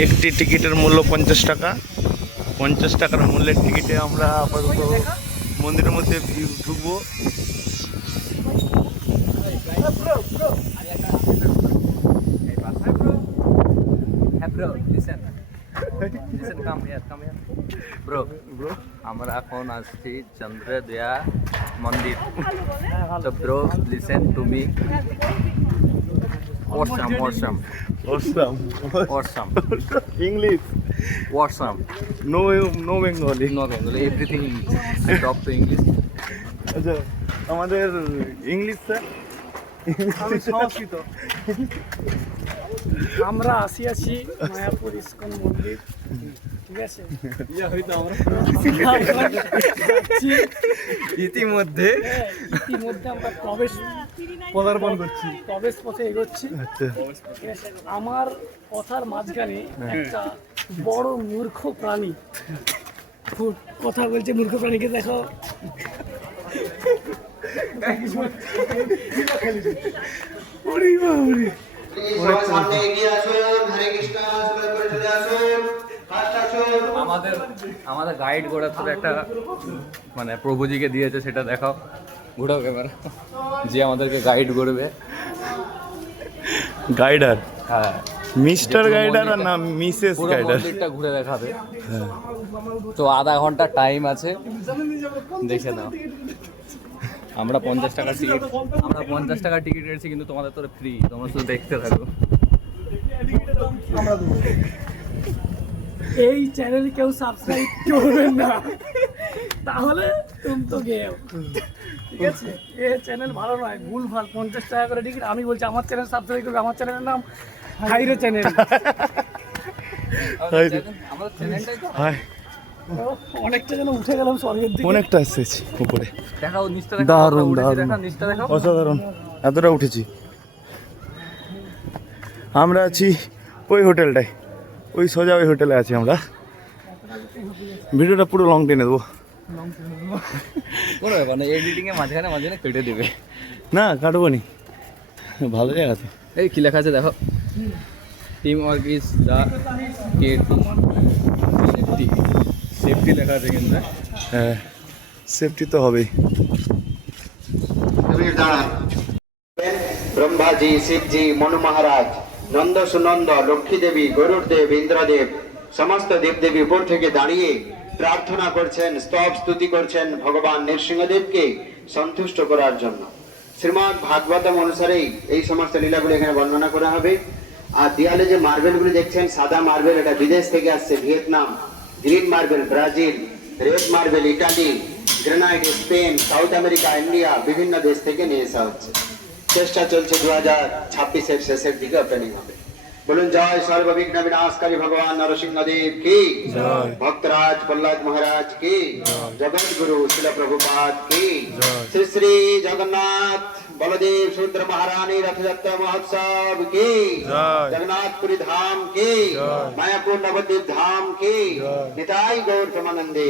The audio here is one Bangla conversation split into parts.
একটি টিকিটের মূল্য পঞ্চাশ টাকা। পঞ্চাশ টাকার মূল্যের টিকিটে আমরা আপাতত মন্দিরের মধ্যে ঢুকবো। ব্রো আমরা এখন আসছি চন্দ্রদয়া মন্দির। তো ব্রো লিসেন টু মি ওয়াটসাম ওয়াটসাম অসাম ওয়াটসাম English ওয়াটসাম no no Bengali no Bengali everything I talk to English আচ্ছা আমাদের ইংলিশ স্যার আমি সংস্কৃত। আমরা আসিয়াছি মায়াপুর ইস্কন মন্দির। ঠিক আছে? আমরা। ইতিমধ্যে। হ্যাঁ, ইতিমধ্যে আমরা প্রবেশ পদার্পণ করছি। প্রবেশ পথে এগোচ্ছি। আচ্ছা। আমার কথার মাঝখানে একটা বড় মূর্খ প্রাণী। কথা বলছে মূর্খ প্রাণীকে দেখো। আমাদের আমাদের গাইড করার তো একটা মানে প্রভুজিকে দিয়েছে সেটা দেখাও। ঘুরাও ক্যামেরা যে আমাদেরকে গাইড করবে। গাইডার হ্যাঁ। মিস্টার গাইডার আর না মিসেস গাইডার মন্দিরটা ঘুরে দেখাবে। তো আধা ঘণ্টা টাইম আছে। দেখে নাও। আমরা পঞ্চাশ টাকার টিকিট আমরা পঞ্চাশ টাকার টিকিট কেটেছি কিন্তু তোমাদের তো ফ্রি তোমরা শুধু দেখতে থাকো। এই চ্যানেল কেউ সাবস্ক্রাইব করবেন না। তাহলে তুমি তো গেও। ঠিক আছে? এ চ্যানেল ভালো নয় ভুল ভালো পঞ্চাশ টাকা করে টিকিট আমি বলছি আমার চ্যানেল সাবস্ক্রাইব করবে আমার চ্যানেলের নাম হাইরে চ্যানেল অনেকটা যেন উঠে গেলাম স্বর্গের দিকে। অনেকটা এসেছি উপরে। দেখাও নিচটা দারুণ, দেখাও দারুণ। দেখাও অসাধারণ। এতটা উঠেছি। আমরা আছি ওই হোটেলটায়। ওই সোজা ওই হোটেলে আছি আমরা। ভিডিওটা পুরো লং টেনে দেবো কোনো ব্যাপার না এডিটিং এ মাঝখানে মাঝখানে কেটে দেবে। না কাটবো নি। ভালো জায়গা তো। এই কি লেখা আছে দেখো। Team work is the key to safety safety লেখা আছে কিন্তু। হ্যাঁ সেফটি তো হবেই। ব্রহ্মাজি শিবজি মনু মহারাজ নন্দ সুনন্দ লক্ষ্মী দেবী গরুর দেব ইন্দ্রদেব সমস্ত দেবদেবী উপর থেকে দাঁড়িয়ে প্রার্থনা করছেন, স্তব স্তুতি করছেন ভগবান নৃসিংহদেবকে সন্তুষ্ট করার জন্য। শ্রীমদ ভাগবতম অনুসারেই এই সমস্ত লীলাগুলো এখানে বর্ণনা করা হবে। আর দেয়ালে যে মার্বেলগুলো দেখছেন, সাদা মার্বেল, এটা বিদেশ থেকে আসছে, Vietnam, green marble, Brazil, red marble, Italy, granite, Spain, South America, India, বিভিন্ন দেশ থেকে নিয়ে আসা হচ্ছে। চেষ্টা চলছে দু হাজার ছাব্বিশের শেষের দিকে ওপেনিং হবে। बोलून जय सर्व विघ्न विनाशकारी भगवान नरसिंह देव की। भक्तराज प्रहलाद महाराज की। जगत गुरु शिल प्रभुपाद की। श्री श्री जगन्नाथ बलदेव सुंदर महारानी रथ जत्ता महोत्सव की। जगन्नाथपुरी धाम की। मायापुर नवद्वीप धाम की। निताई गौर समानंदे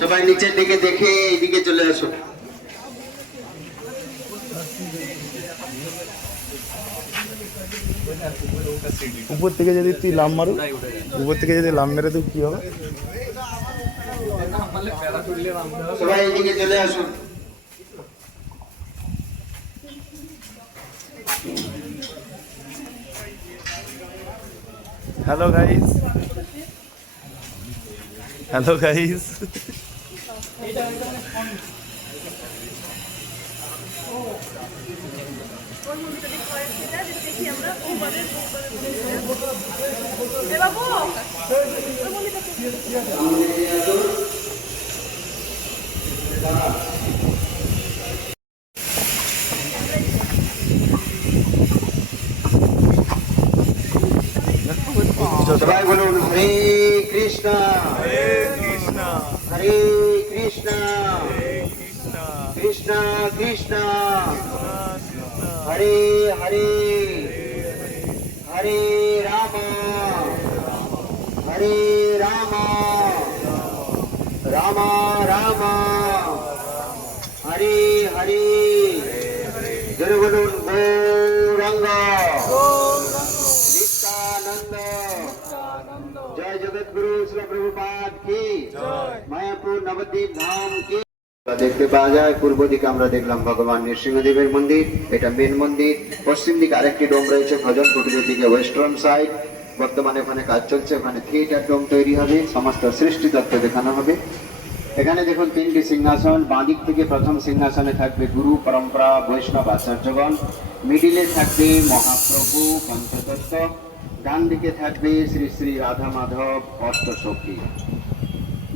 সবাই नीचे দিকে देखे এদিকে চলে আসুন উপর থেকে যদি তুই লাভ মারু উপর থেকে যদি লাভ মেরে তুই কি হবে? সবাই এইদিকে চলে আসুন হ্যালো গাইস হ্যালো গাইস সবাই বলুন হরে কৃষ্ণ হরে কৃষ্ণ হরে কৃষ্ণ কৃষ্ণ কৃষ্ণ হরে হরে हरे राम हरे राम राम राम हरे हरे। जनगण गौरंग नित्यानंद। जय जगत गुरु श्री प्रभुपाद की। मायापुर नवदीप धाम की। দেখতে পাওয়া যায়, পূর্ব দিকে আমরা দেখলাম ভগবান নৃসিংহদেবের মন্দির, এটা মেন মন্দির। পশ্চিম দিকে আরেকটি ডোম রয়েছে ভজন কুটিরের দিকে ওয়েস্টার্ন সাইড বর্তমানে ওখানে কাজ চলছে, ওখানে থিয়েটার ডোম তৈরি হবে, সমস্ত সৃষ্টি তত্ত্ব দেখানো হবে। এখানে দেখুন তিনটি সিংহাসন, বাঁদিক থেকে প্রথম সিংহাসনে থাকবে গুরু, পরম্পরা, বৈষ্ণব, আচার্যগণ। মিডিলে থাকবে মহাপ্রভু, পঞ্চতত্ত্ব। ডান দিকে থাকবে শ্রী শ্রী রাধা মাধব অষ্টসখী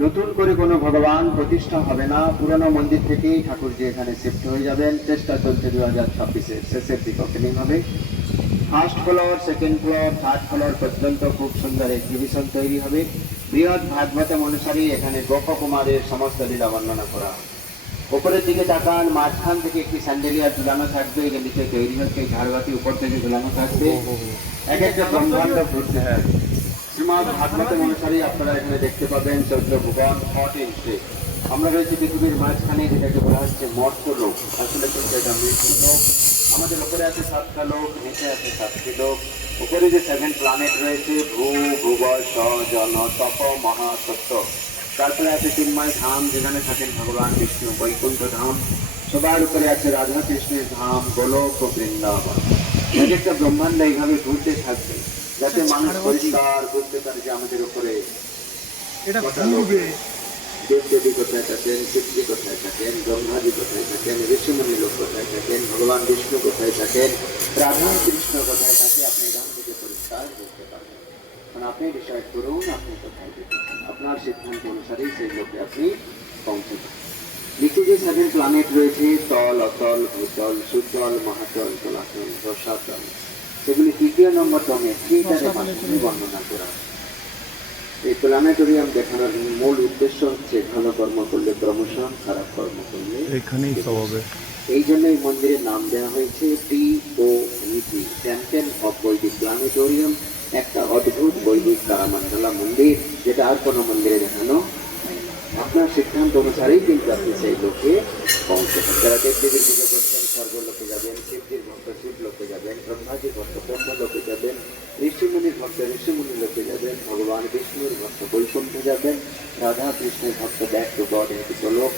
নতুন করে কোনো ভগবান প্রতিষ্ঠা হবে না। পুরনো মন্দির থেকেই ঠাকুরজি এখানে শিফট হয়ে যাবেন। চেষ্টা চলছে দু হাজার ছাব্বিশের শেষের দিক ওপেনিং হবে। First floor second floor third floor পর্যন্ত খুব সুন্দর এক্সিবিশন তৈরি হবে। বৃহৎ ভাগবতম অনুসারে এখানে গোপকুমারের সমস্ত লীলা বর্ণনা করা হবে। ওপরের দিকে তাকান মাঝখান থেকে একটি স্যান্ডেলিয়ার ঝুলানো থাকবে। যে নিচে তৈরি হচ্ছে ঝাড়বাতি উপর থেকে ঝুলানো থাকবে। এক একটা ব্রহ্মাণ্ড ঘুরতে থাকবে শ্রীমদ আপনারা এখানে দেখতে পাবেন ইন্টে আমরা রয়েছি পৃথিবীর মাঝখানে, যেটাকে বলা হচ্ছে মর্ত লোক। আসলে লোক আমাদের উপরে আছে সাতটা লোক, নিচে আছে সাতটি লোক। উপরে যে সেভেন প্ল্যানেট রয়েছে, ভূ ভুব স জন তপ মহাসত্য তারপরে আছে চিন্ময় ধাম, যেখানে থাকেন ভগবান বিষ্ণু বৈকুণ্ঠ ধাম। সবার উপরে আছে রাধা কৃষ্ণের ধাম, গোলক ও বৃন্দাবন। এক একটা ব্রহ্মাণ্ড এইভাবে ঘুরতে থাকবে। যাতে মানুষ পরিষ্কার বুঝতে পারে যে আমাদের উপরে এটা কটা দেবদেবী কোথায় থাকেন শিবজি কোথায় থাকেন ব্রহ্মাজি কোথায় থাকেন ঋষিমুনি লোক কোথায় থাকেন ভগবান বিষ্ণু কোথায় থাকেন রাধা কৃষ্ণ কোথায় থাকে আপনি এখান থেকে পরিষ্কার পারবেন। কারণ আপনি ডিসাইড করুন আপনি কোথায় যেতে আপনার সিদ্ধান্ত অনুসারেই সেই লোকে আপনি পৌঁছে নিচে যে সেভেন প্ল্যানেট রয়েছে তল অতল ভূতল সুতল মহাতল তলাতল রসাতল সেগুলি তৃতীয় নম্বর দমে থিয়েটারের মাধ্যমে বর্ণনা করা। এই প্ল্যানেটোরিয়াম দেখানোর মূল উদ্দেশ্য হচ্ছে ভালো কর্ম করলে প্রমোশন খারাপ কর্ম করলে এখানেই সব হবে। এই জন্য এই মন্দিরের নাম দেওয়া হয়েছে টি ও ইটি টেম্পেল অফ বৈদিক প্ল্যানেটোরিয়াম একটা অদ্ভুত বৈদিক তারামণ্ডলা মন্দির যেটা আর কোনো মন্দিরে দেখানো আপনার সিদ্ধান্ত অনুসারেই কিন্তু আপনি সেই লোকে পৌঁছবেন যারা দেবদেবীর পুজো করছেন স্বর্গলোকে যাবেন শিবজির ভক্ত শিব লোকে যাবেন ব্রহ্মাজির ভক্ত ব্রহ্ম লোকে যাবেন ঋষিমুনির ভক্ত ঋষিমুনি লোকে যাবেন ভগবান বিষ্ণুর ভক্ত বৈকুণ্ঠে যাবেন রাধা কৃষ্ণের ভক্ত ব্যাক টু গড হেতু লোক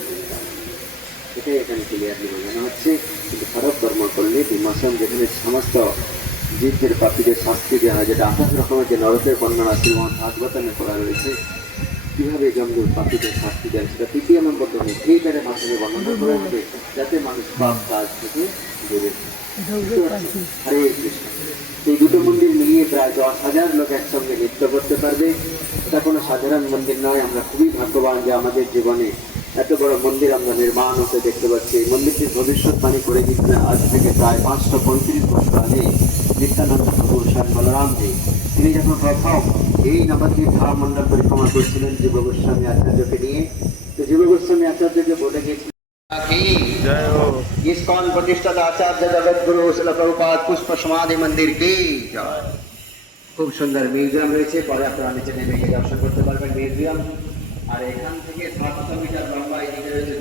এটাই এখানে ক্লিয়ারলি বোঝানো হচ্ছে কিন্তু খারাপ কর্ম করলে বিমাসন যেখানে সমস্ত জীবদের পাপীদের শাস্তি দেওয়া হয়, যেটা আঠাশ রকমের যে নরকের বর্ণনা শ্রীমদ ভাগবতমে করা রয়েছে কীভাবে জঙ্গল পাখিদের শাস্তি দেয় সেটা তৃতীয় নম্বর তুমি থিয়েটারের মাধ্যমে বর্ণনা করা হবে যাতে মানুষ পাপ কাজ থেকে দূরে হরে কৃষ্ণ। এই দুটো মন্দির মিলিয়ে প্রায় দশ হাজার লোক একসঙ্গে নৃত্য করতে পারবে। এটা কোনো সাধারণ মন্দির নয়। আমরা খুবই ভাগ্যবান যে আমাদের জীবনে এত বড় মন্দির আমরা নির্মাণ হতে দেখতে পাচ্ছি। এই মন্দিরটির ভবিষ্যৎবাণী করে দিচ্ছিলেন আজ থেকে প্রায় পাঁচশো পঁয়ত্রিশ বছর আগে নিত্যানন্দ স্বামী বলরামজি তিনি যখন প্রথম এই নবদ্বীপ ধাম মন্ডল পরিক্রমা করছিলেন জীব গোস্বামী আচার্যকে নিয়ে। তো জীব গোস্বামী আচার্যকে বলে গেছিলেন ইসকন প্রতিষ্ঠাতা আচার্য জগৎগুরু শিল প্রভুপাদ পুষ্প সমাধি মন্দির কি? খুব সুন্দর মিউজিয়াম রয়েছে পরে আপনারা নিচে নেমে গিয়ে দর্শন করতে পারবেন মিউজিয়াম। আর এখান থেকে সাতশো মিটার লম্বা এদিকে রয়েছে